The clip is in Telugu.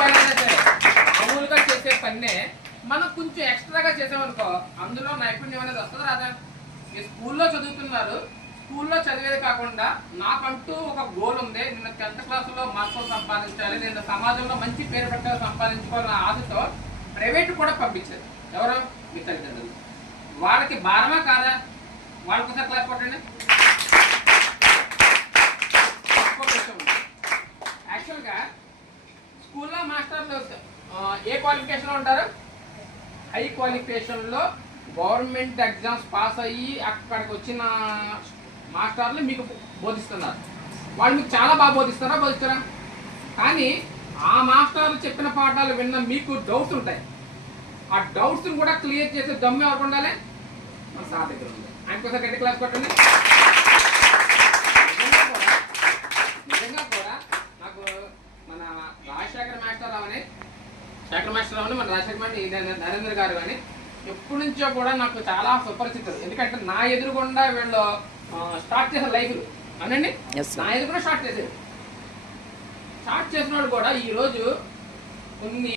పని అయినా సరే మామూలుగా చేసే పన్నే మనం కొంచెం ఎక్స్ట్రాగా చేసామనుకో అందులో నైపుణ్యం అనేది వస్తుంది రాదా. ఈ స్కూల్లో చదువుతున్నారు, స్కూల్లో చదివేది కాకుండా నాకంటూ ఒక గోల్ ఉంది, నేను 10th క్లాస్లో మార్కులు సంపాదించాలి, నేను సమాజంలో మంచి పేరు పెట్టాలి, సంపాదించుకోవాలన్న ఆశతో ప్రైవేట్ కూడా పంపించారు. ఎవరు? మీ తల్లిదండ్రులు. వాళ్ళకి భారమా కాదా? వాళ్ళకి ఒకసారి క్లాస్ కొట్టండి. యాక్చువల్గా స్కూల్లో మాస్టర్లు ఏ క్వాలిఫికేషన్లో ఉంటారు? హై క్వాలిఫికేషన్లో గవర్నమెంట్ ఎగ్జామ్స్ పాస్ అయ్యి అక్కడికి వచ్చిన మాస్టర్లు మీకు బోధిస్తున్నారు. వాళ్ళు మీకు చాలా బాగా బోధిస్తారా? కానీ ఆ మాస్టర్లు చెప్పిన పాఠాలు విన్న మీకు డౌట్స్ ఉంటాయి. ఆ డౌట్స్ని కూడా క్లియర్ చేసే దమ్ము ఎవరికి ఉండాలి? మన సార్ దగ్గర ఉంది. ఆయనకోసం గట్టి క్లాస్ కొట్టండి. నిజంగా కూడా నాకు మన రాజశేఖర్ మాస్టర్ రావని మన రాజశేఖర్ నరేంద్ర గారు కానీ ఎప్పటి నుంచో కూడా నాకు చాలా సుపరిచితులు. ఎందుకంటే నా ఎదురుగుండా వీళ్ళు స్టార్ట్ చేసే లైఫ్లు అనండి, నా ఎదురుగుండా స్టార్ట్ చేసిన వాళ్ళు కూడా ఈరోజు కొన్ని